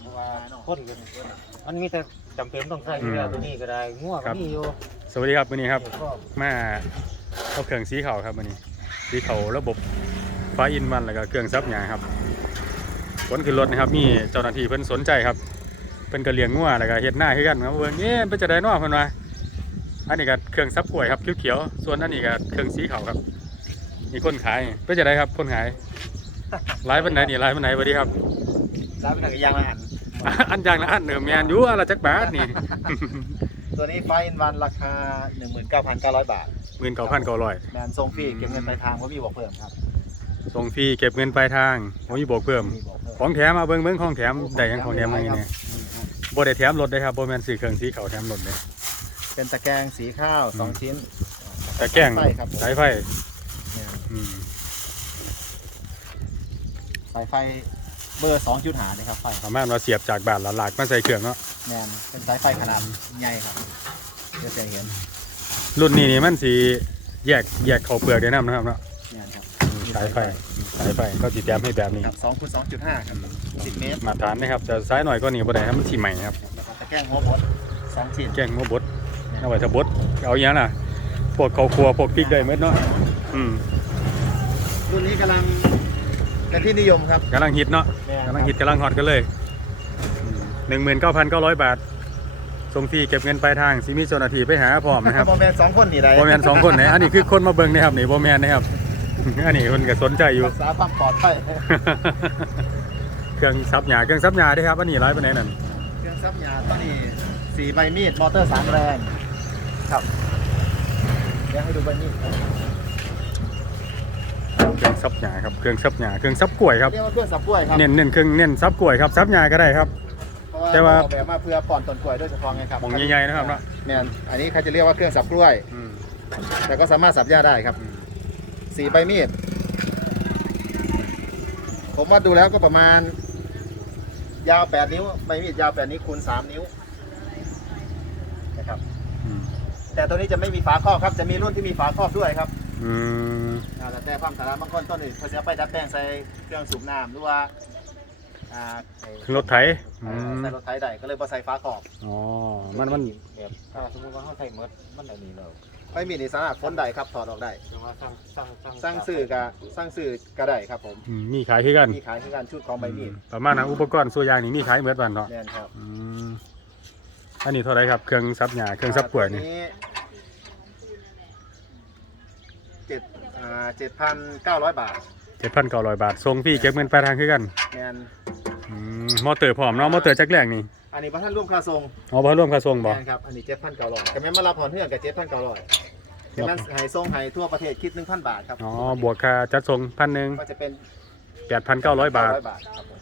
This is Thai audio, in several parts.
เพราะว่าคนกันมันมีแต่จำเป็นต้องใส่อยู่แล้วตัวนี้ก็ได้ง่วงก็มีอยู่สวัสดีครับวันนี้ครับก็มาเอาเครื่องสีขาวครับวันนี้ สีขาวระบบไฟอินวันแล้วก็เครื่องซับหยางครับขนขึ้นรถนะครับมีเจ้าหน้าที่เพิ่นสนใจครับเพิ่นก็เลี้ยงงัวแล้วก็เฮ็ดหน้าคือกันครับเบิ่งเอ๊ะเป็นจะได้เนาะเพิ่นว่าอันนี้ก็เครื่องซับกล้วยครับเขียวๆส่วนอันนี้ก็เครื่องสีขาวครับมีคนขายเป็นจะได้ครับคนขายร้ายปานไหนนี่ร้ายปานไหนสวัสดีครับรับเป็นหนังยางละอัน อันอย่างละอันเนือแมนอยู่อันละจักบาทนี่ ตัวนี้ไฟอินวันราคา 19,900 บาทหมื่นเก้าพันเก้าร้อยแมนส่งฟรีเก็บเงินปลายทางก็มีบอกเพิ่มครับส่งฟรีเก็บเงินปลายทางผมมีบอกเพิ่ม มีบอกเพิ่มของแถมมาเบิ่งเบิ่งของแถมได้หยังของแถมมานี่เนี่ยบ่ได้แถมรถได้ครับบ่แม่นซื้อเครื่องสีขาวแถมรถเลยเป็นตะแกรงสีข้าวสองชิ้นแต่แกล้งไฟครับผมสายไฟเนี่ยอืมสายไฟ เบอร์2จุดหาเลยครับไฟประมาณว่าเสียบจากบ้านละหลากมาใส่เครื่องเนาะแมนเป็นสายไฟขนาดใหญ่ครับเดี๋ยวจะเห็นรุ่นนี้นี่มันสิแยกแยกเข้าเปลือกได้นํนะครับเนาะแมนครับอืมสายไฟสายไฟก็สิแถมให้แบบนี้ครับ2คูณ2.5ครับ10เมตรมาตรฐานนะครับแต่สายหน่อยก็นี่บ่ได้ครับมันสิใหม่ครับแล้วก็ตะแกรงหัวบดสองชิ้นแกงหัวบดเอาไว้ถ้าบดเอาอีหยังล่ะพวกข้าวครัวพวกพริกได้หมดเนาะอืมรุ่นนี้กำลัง เป็นที่นิยมครับ กำลังฮิตเนาะกำลังฮิตกำลังฮอตกันเลยหนึ่งหมื่นเก้าพันเก้าร้อยบาทส่งฟรีเก็บเงินปลายทางซีมีเจ้าหน้าที่ไปหาพร้อมนะครับ บอแมนสองคนนี่ได้โบแมนสองคนเนี่ยอันนี้คือคนมาเบิ่งนะครับนี่โบแมนนะครับ อันนี้คนก็สนใจอยู่ รัก ษาความปลอดภัยเครื่องซับหยาเครื่องซับหยาเด้ครับอันนี้ร้ายไปไหนนั่นเครื่องซับยาตัวนี้สีใบมีดมอเตอร์สามแรงครับเดี๋ยวให้ดูใบมีดครับเครื่อง ซับหยาครับเครื่องซับหยาเครื่องซับกล้วยครับเรียกว่าเครื่องสับกล้วยครับเน้นเน้นเครื่องเน้นซับกล้วยครับซับหยาก็ได้ครับเพราะว่าแต่ว่า เรออกแบบมาเพื่อป้อนต้นกล้วยโดยเฉพาะไงครับมองใหญ่ๆนะครับเนาะแมนอันนี้เขาจะเรียกว่าเครื่องสับกล้วย อืมแต่ก็สามารถสับหญ้าได้ครับอืมสีใบมีด ผมวัดดูแล้วก็ประมาณ ยาว 8 นิ้วใบมีดยาว 8 นิ้วคูณ 3 นิ้วนะครับ อืมแต่ตัวนี้จะไม่มีฝาครอบครับ จะมีรุ่นที่มีฝาครอบด้วยครับ อืมอ่าแต่แต่ความสามารถบางคนต้นอื่นเขาจะไปดัดแปลงใส่เครื่องสูบน้ำหรือว่าอ่าไอ้เครื่องรถไถอืมใส่รถไถได้ก็เลยบ่ใส่ฝาครอบอ๋อมันมันแบบถ้าสมมติว่าเขาใส่เมดมันอันนี้เราใบมีดนี่สามารถพ้นได้ครับถอดออกได้แต่ว่าสร้างสร้างสร้างสร้างซื้อกับสร้างซื้อก็ได้ครับผมอืมมีขายคือกันมีขายที่การชุดของใบมีดประมาณนั้นอุปกรณ์ส่วนอย่างนี้มีขายเหมือนกันเนาะแน่นครับ อืมอันนี้เท่าไหรครับเครื่องซับหญ้าเครื่องซับกล้วยนี่ เจ็ดอ่าเจ็ดพันเก้าร้อยบาทเจ็ดพันเก้าร้อยบาทส่งฟรีเก็บเงินปลายทางคือกันแมนอืมมอเตอร์พร้อมเนาะมอเตอร์จักรแรงนี่อันนี้พระท่านร่วมค่าทรงอ๋อพอร่วมค่าส่งบ่ แมนครับอันนี้เจ็ดพันเก้าร้อยแต่แม่นมารับผ่อนเพื่อนกับเจ็ดพันเก้าร้อยแต่มันให้ทรงให้ทั่วประเทศคิดหนึ่งพันบาทครับอ๋อบวกค่าจัดส่งพันหนึ่งก็จะเป็นแปดพันเก้าร้อยบาทบาทครับผม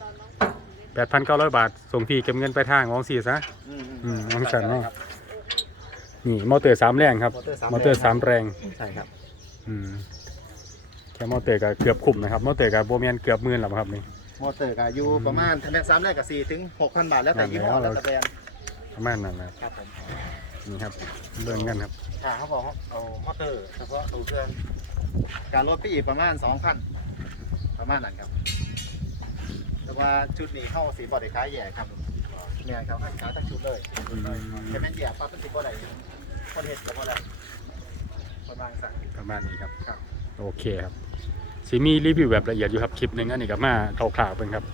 แปดพันเก้าร้อยบาทส่งฟรีเก็บเงินปลายทางของสี่ซะ อืมอืมของฉันเนาะนี่มอเตอร์สามแรงครับมอเตอร์สามแรงใช่ครับอืม แค่มอเตอร์ก็เกือบคุ้มนะครับ มอเตอร์กับโบเมียนเกือบหมื่นแล้วครับนี่ มอเตอร์ก็อยู่ประมาณทะเบียนสามแรกกับสี่ถึงหกพันบาทแล้วแต่ยี่ห้อนั่แล้นวแล้วแต่แบรนด์ประมาณนั้นนะครับครับผมนี่ครับเบิ่งกันครับถ้าเขาบอกว่าเอามอเตอร์เฉพาะตัวเครื่องการลดไปอีกประมาณสองพันประมาณนั้นครับ แต่ว่าชุดนี้เข้าสีบอดได้ขายแย่ครับเนี่ยครับให้ขายทั้งชุดเลยแค่แม่นเหยียบปั๊บเป็นสิบก็ได้คนเห็ดแล้วก็ได้ คนวางสั่งประมาณนี้ครับครับ โอเคครับสีมีรีวิวแบบละเอียดอยู่ครับคลิปหนึ่งอันนี้กับมาข่าวๆเป็นครับ